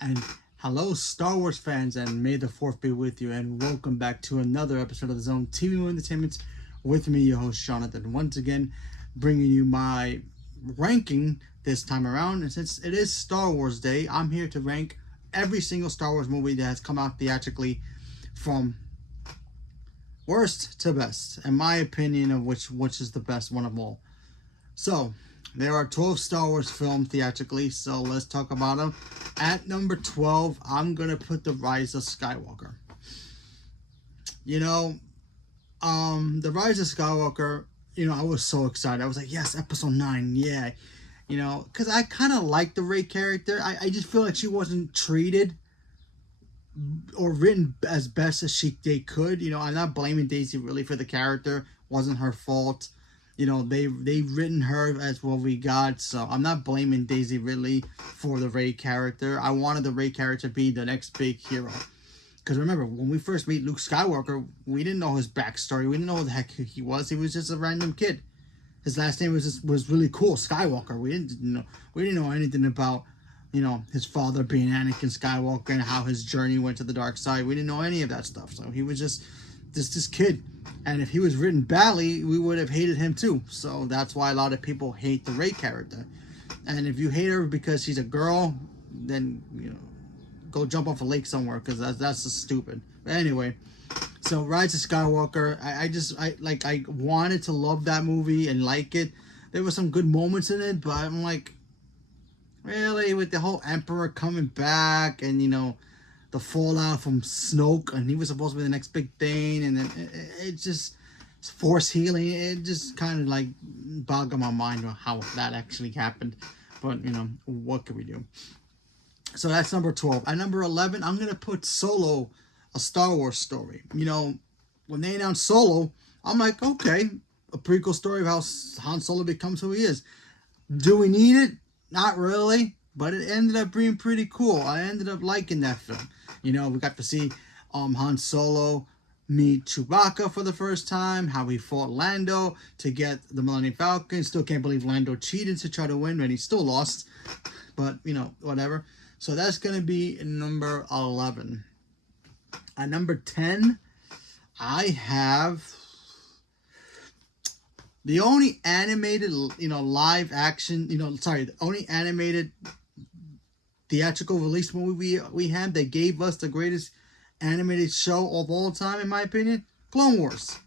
And hello, Star Wars fans, and may the fourth be with you. And welcome back to another episode of the Zone TV Entertainment with me, your host Jonathan. Once again, bringing you my ranking this time around. And since it is Star Wars Day, I'm here to rank every single Star Wars movie that has come out theatrically from worst to best, in my opinion of which is the best one of all. So, there are 12 Star Wars films theatrically, so let's talk about them. At number 12, I'm going to put The Rise of Skywalker. You know, The Rise of Skywalker, I was so excited. I was like, yes, episode 9, yeah. Because I kind of like the Rey character. I just feel like she wasn't treated or written as best as they could. I'm not blaming Daisy really for the character. Wasn't her fault. They've written her as what we got, so I'm not blaming Daisy Ridley for the Rey character. I wanted the Rey character to be the next big hero. Because remember, when we first meet Luke Skywalker, we didn't know his backstory. We didn't know who the heck he was. He was just a random kid. His last name was really cool, Skywalker. We didn't know anything about his father being Anakin Skywalker and how his journey went to the dark side. We didn't know any of that stuff. So he was just this kid. And if he was written badly, we would have hated him too. So that's why a lot of people hate the Rey character. And if you hate her because she's a girl, then go jump off a lake somewhere, because that's just stupid. But anyway, so Rise of Skywalker, I wanted to love that movie and like it. There were some good moments in it, but I'm like, really, with the whole Emperor coming back and the fallout from Snoke, and he was supposed to be the next big thing, and then it just force healing. It just kind of like boggled my mind on how that actually happened. But what can we do? So that's number 12. At number 11, I'm gonna put Solo, a Star Wars story. When they announced Solo, I'm like, okay, a prequel story of how Han Solo becomes who he is. Do we need it? Not really, but it ended up being pretty cool. I ended up liking that film. We got to see Han Solo meet Chewbacca for the first time, how he fought Lando to get the Millennium Falcon. Still can't believe Lando cheated to try to win, and he still lost. But, whatever. So that's going to be number 11. At number 10, I have the only animated, live action, the only animated theatrical release movie we had that gave us the greatest animated show of all time, in my opinion, Clone Wars.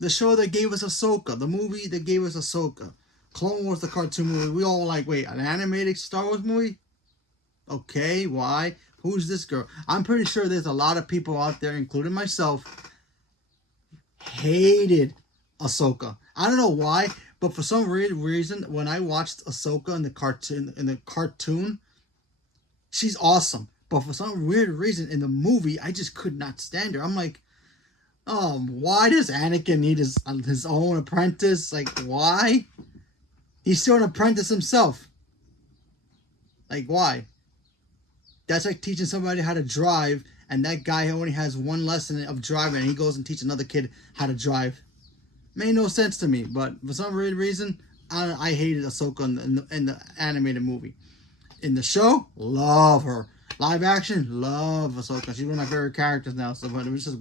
The show that gave us Ahsoka, the movie that gave us Ahsoka. Clone Wars, the cartoon movie. We all like, wait, an animated Star Wars movie? Okay, why? Who's this girl? I'm pretty sure there's a lot of people out there, including myself, hated Ahsoka. I don't know why, but for some weird reason, when I watched Ahsoka in the cartoon, she's awesome. But for some weird reason in the movie, I just could not stand her. I'm like, why does Anakin need his own apprentice? Like, why? He's still an apprentice himself. Like, why? That's like teaching somebody how to drive, and that guy only has one lesson of driving, and he goes and teaches another kid how to drive. Made no sense to me, but for some weird reason, I hated Ahsoka in the animated movie. In the show, love her. Live action, love Ahsoka. She's one of my favorite characters now, so but it was just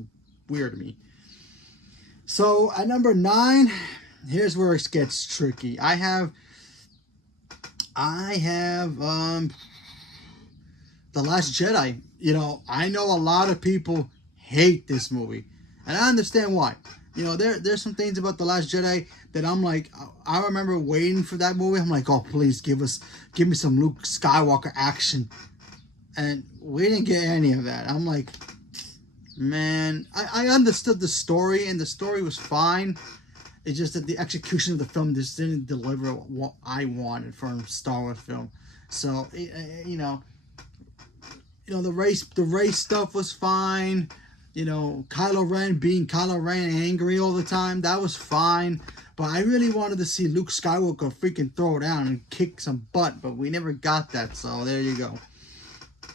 weird to me. So at number 9, here's where it gets tricky. I have The Last Jedi. I know a lot of people hate this movie, and I understand why. There's some things about The Last Jedi that I'm like, I remember waiting for that movie. I'm like, oh, please give me some Luke Skywalker action. And we didn't get any of that. I'm like, man, I understood the story, and the story was fine. It's just that the execution of the film just didn't deliver what I wanted from a Star Wars film. So, the race stuff was fine. Kylo Ren being Kylo Ren, angry all the time, that was fine. But I really wanted to see Luke Skywalker freaking throw down and kick some butt, but we never got that, so there you go.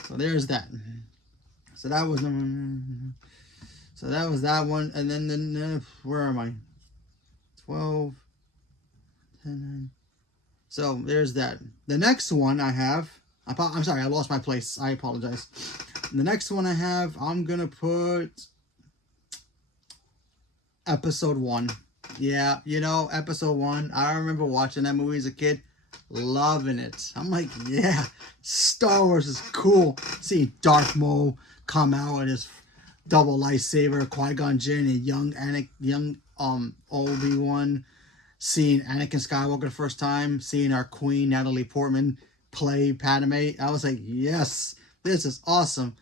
So there's that. So that was that one, and then where am I? 12, 10, 9. So there's that. The next one I have I'm sorry, I lost my place. I apologize. The next one I have, I'm going to put Episode 1. Yeah, you know, Episode 1. I remember watching that movie as a kid. Loving it. I'm like, yeah, Star Wars is cool. Seeing Darth Maul come out with his double lightsaber, Qui-Gon Jinn, and young Obi-Wan. Seeing Anakin Skywalker the first time, seeing our queen Natalie Portman play Padme, I was like, yes, this is awesome.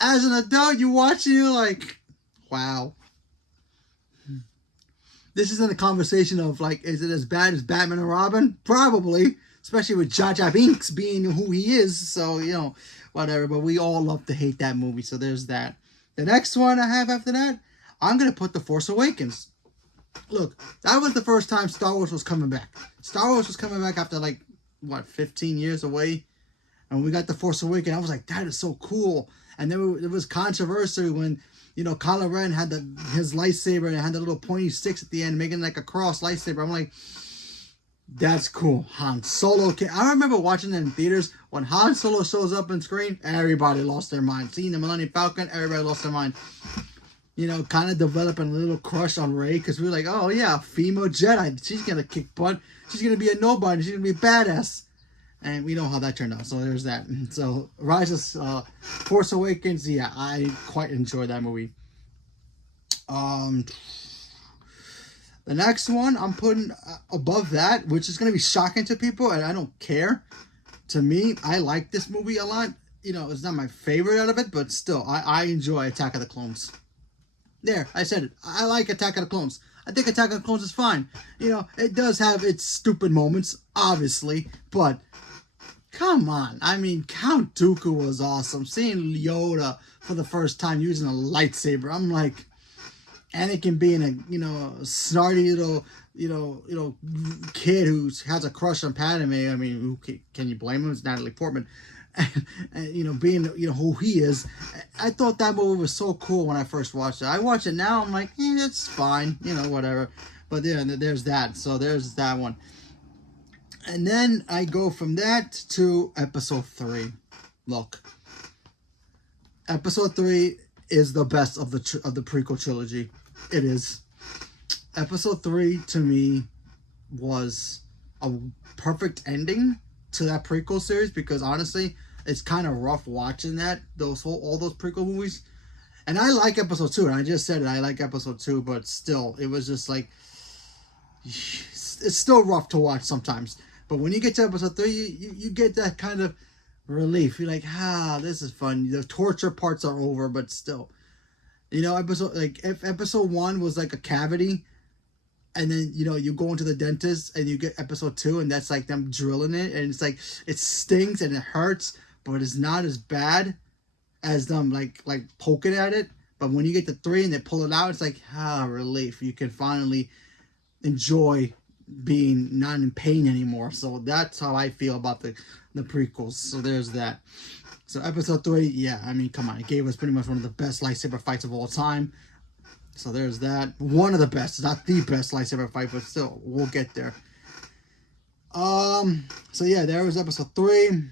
As an adult, you watch it, you're like, wow. This isn't a conversation of like, is it as bad as Batman and Robin? Probably, especially with Jar Jar Binks being who he is. So, you know, whatever. But we all love to hate that movie. So there's that. The next one I have after that, I'm going to put The Force Awakens. Look, that was the first time Star Wars was coming back. Star Wars was coming back after like, what, 15 years away? And we got The Force Awakens. I was like, that is so cool. And there was controversy when, you know, Kylo Ren had his lightsaber and it had the little pointy sticks at the end, making like a cross lightsaber. I'm like, that's cool. Han Solo. I remember watching it in theaters. When Han Solo shows up on screen, everybody lost their mind. Seeing the Millennium Falcon, everybody lost their mind. You know, kind of developing a little crush on Rey because we were like, oh yeah, female Jedi. She's going to kick butt. She's going to be a nobody. She's going to be a badass. And we know how that turned out. So there's that. So Force Awakens, yeah, I quite enjoyed that movie. The next one I'm putting above that, which is going to be shocking to people, and I don't care. To me, I like this movie a lot. You know, it's not my favorite out of it, but still, I enjoy Attack of the Clones. There, I said it. I like Attack of the Clones. I think Attack of the Clones is fine. You know, it does have its stupid moments, obviously, but come on. I mean, Count Dooku was awesome. Seeing Yoda for the first time using a lightsaber, I'm like, Anakin being a, you know, snarty little, you know, kid who has a crush on Padme. I mean, who can you blame him? It's Natalie Portman. And, you know, being, you know, who he is. I thought that movie was so cool when I first watched it. I watch it now, I'm like, it's fine, you know, whatever. But there's that. So there's that one. And then I go from that to Episode 3. Look, Episode 3 is the best of the prequel trilogy. It is. Episode 3 to me was a perfect ending to that prequel series because honestly, it's kind of rough watching all those prequel movies. And I like Episode 2, and I just said it, I like Episode 2, but still, it was just like, it's still rough to watch sometimes. But when you get to Episode 3, you get that kind of relief. You're like, this is fun. The torture parts are over, but still. You know, if Episode 1 was like a cavity, and then, you know, you go into the dentist, and you get Episode 2, and that's like them drilling it, and it's like, it stings, and it hurts, but it's not as bad as them, like poking at it. But when you get to 3, and they pull it out, it's like, relief. You can finally enjoy being not in pain anymore. So that's how I feel about the prequels. So there's that. So Episode 3, yeah, I mean, come on, it gave us pretty much one of the best lightsaber fights of all time. So there's that. One of the best. It's not the best lightsaber fight, but still, we'll get there. So yeah, there was Episode 3.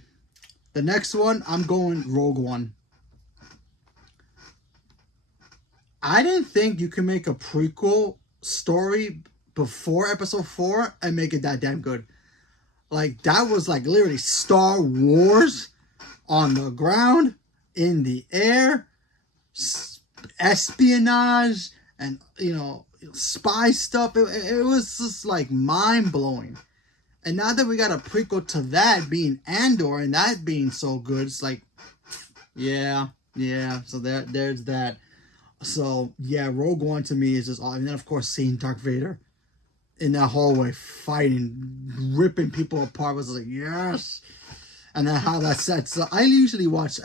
The next one, I'm going Rogue One. I didn't think you could make a prequel story before Episode 4 and make it that damn good. Like, that was like literally Star Wars on the ground, in the air, espionage, and, you know, spy stuff. It was just like mind-blowing. And now that we got a prequel to that being Andor and that being so good, it's like, yeah. So there's that. So yeah, Rogue One to me is just awesome. And then of course seeing Darth Vader in that hallway fighting, ripping people apart was like, yes. And then how that sets up. I usually watch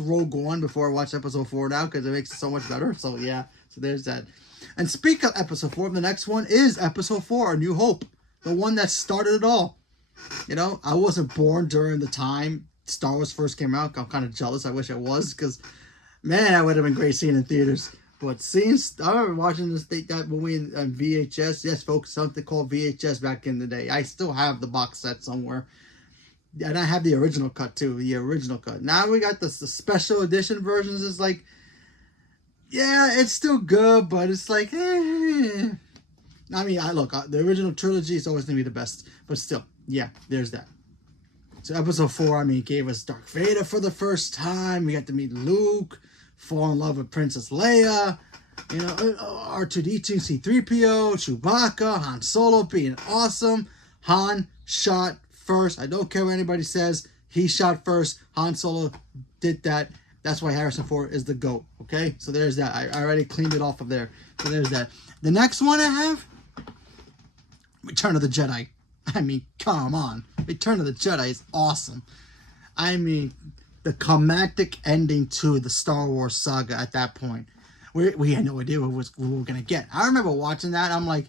Rogue One before I watch Episode 4 now because it makes it so much better. So yeah, so there's that. And speak of Episode 4, the next one is Episode 4, A New Hope. The one that started it all. You know, I wasn't born during the time Star Wars first came out. I'm kind of jealous. I wish I was because, man, that would have been great seeing in theaters. But I remember watching that movie on VHS. Yes, folks, something called VHS back in the day. I still have the box set somewhere. And I have the original cut too. The original cut. Now we got the special edition versions. It's like, yeah, it's still good, but it's like, eh. I mean, the original trilogy is always gonna be the best, but still, yeah, there's that. So episode 4, I mean, gave us Darth Vader for the first time. We got to meet Luke, fall in love with Princess Leia, you know, R2-D2, C-3PO, Chewbacca, Han Solo being awesome. Han shot first. I don't care what anybody says. He shot first. Han Solo did that. That's why Harrison Ford is the GOAT. Okay, so there's that. I already cleaned it off of there. So there's that. The next one I have, Return of the Jedi. I mean, come on. Return of the Jedi is awesome. I mean, the climactic ending to the Star Wars saga at that point. We had no idea what we were going to get. I remember watching that. I'm like,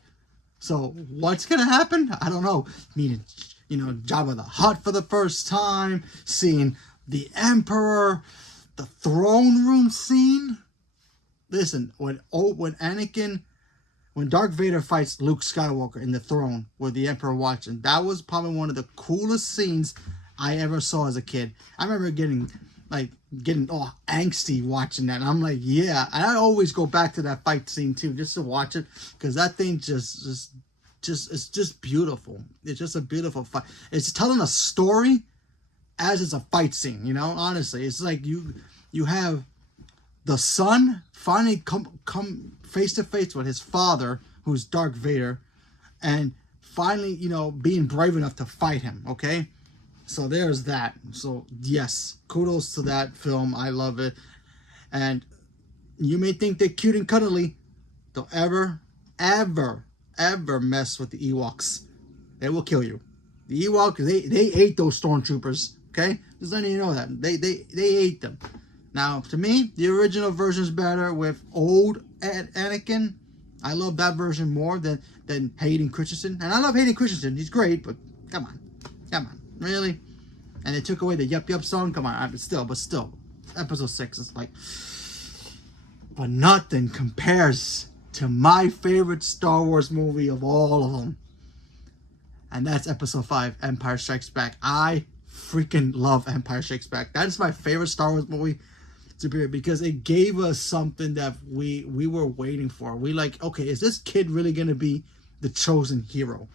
so what's going to happen? I don't know. Meeting, you know, Jabba the Hutt for the first time. Seeing the Emperor. The throne room scene. Listen, when Darth Vader fights Luke Skywalker in the throne with the Emperor watching, that was probably one of the coolest scenes I ever saw as a kid. I remember getting all angsty watching that. And I'm like, yeah. And I always go back to that fight scene too, just to watch it, because that thing it's just beautiful. It's just a beautiful fight. It's telling a story as it's a fight scene, you know. Honestly, it's like you have the son finally come face to face with his father, who's Darth Vader, and finally, you know, being brave enough to fight him. Okay, so there's that. So yes, kudos to that film. I love it. And you may think they're cute and cuddly. Don't ever mess with the Ewoks. They will kill you. The Ewoks, they ate those stormtroopers. Okay, just letting you know that they ate them. Now, to me, the original version is better with old Anakin. I love that version more than Hayden Christensen. And I love Hayden Christensen. He's great, but come on, really? And they took away the Yup Yup song. Come on, but still, episode 6 is like, but nothing compares to my favorite Star Wars movie of all of them, and that's episode 5, Empire Strikes Back. I freaking love Empire Strikes Back. That is my favorite Star Wars movie, because it gave us something that we were waiting for. We like, okay, is this kid really going to be the chosen hero?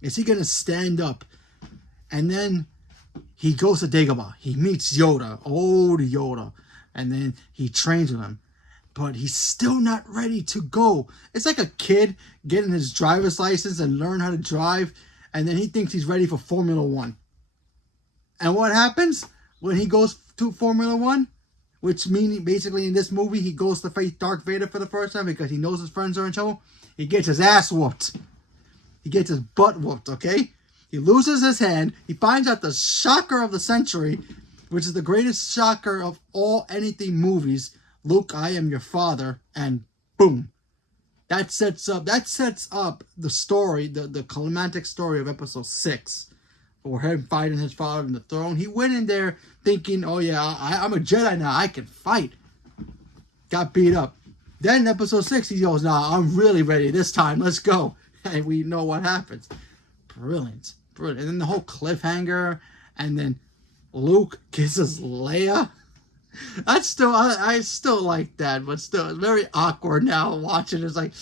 Is he going to stand up? And then he goes to Dagobah. He meets Yoda, old Yoda, and then he trains with him. But he's still not ready to go. It's like a kid getting his driver's license and learn how to drive, and then he thinks he's ready for Formula 1. And what happens when he goes to Formula 1? Which meaning, basically, in this movie, he goes to face Darth Vader for the first time because he knows his friends are in trouble. He gets his ass whooped. He gets his butt whooped, okay? He loses his hand. He finds out the shocker of the century, which is the greatest shocker of all anything movies. Luke, I am your father. And boom. That sets up the story, the climactic story of episode 6. Or him fighting his father in the throne. He went in there thinking, oh yeah, I'm a Jedi now. I can fight. Got beat up. Then episode 6, he goes, nah, I'm really ready this time. Let's go. And we know what happens. Brilliant. And then the whole cliffhanger. And then Luke kisses Leia. That's still, I still like that. But still, it's very awkward now watching. It's like,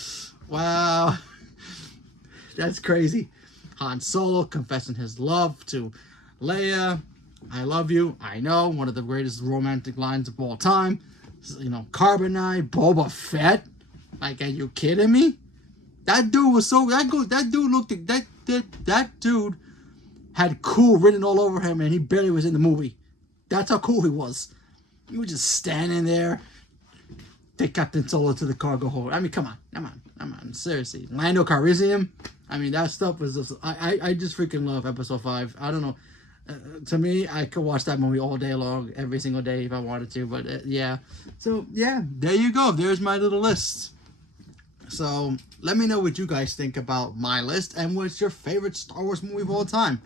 wow. That's crazy. Han Solo confessing his love to Leia. I love you. I know. One of the greatest romantic lines of all time. You know, Carbonite, Boba Fett. Like, are you kidding me? That dude was so... That dude looked... That dude had cool written all over him, and he barely was in the movie. That's how cool he was. He was just standing there. Take Captain Solo to the cargo hold. I mean, come on. Seriously. Lando Calrissian. I mean, that stuff was just... I just freaking love episode 5. I don't know. To me, I could watch that movie all day long, every single day if I wanted to. But yeah. So, yeah. There you go. There's my little list. So, let me know what you guys think about my list. And what's your favorite Star Wars movie of all time.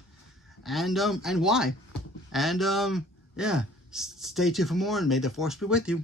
And why. And, yeah. Stay tuned for more. And may the Force be with you.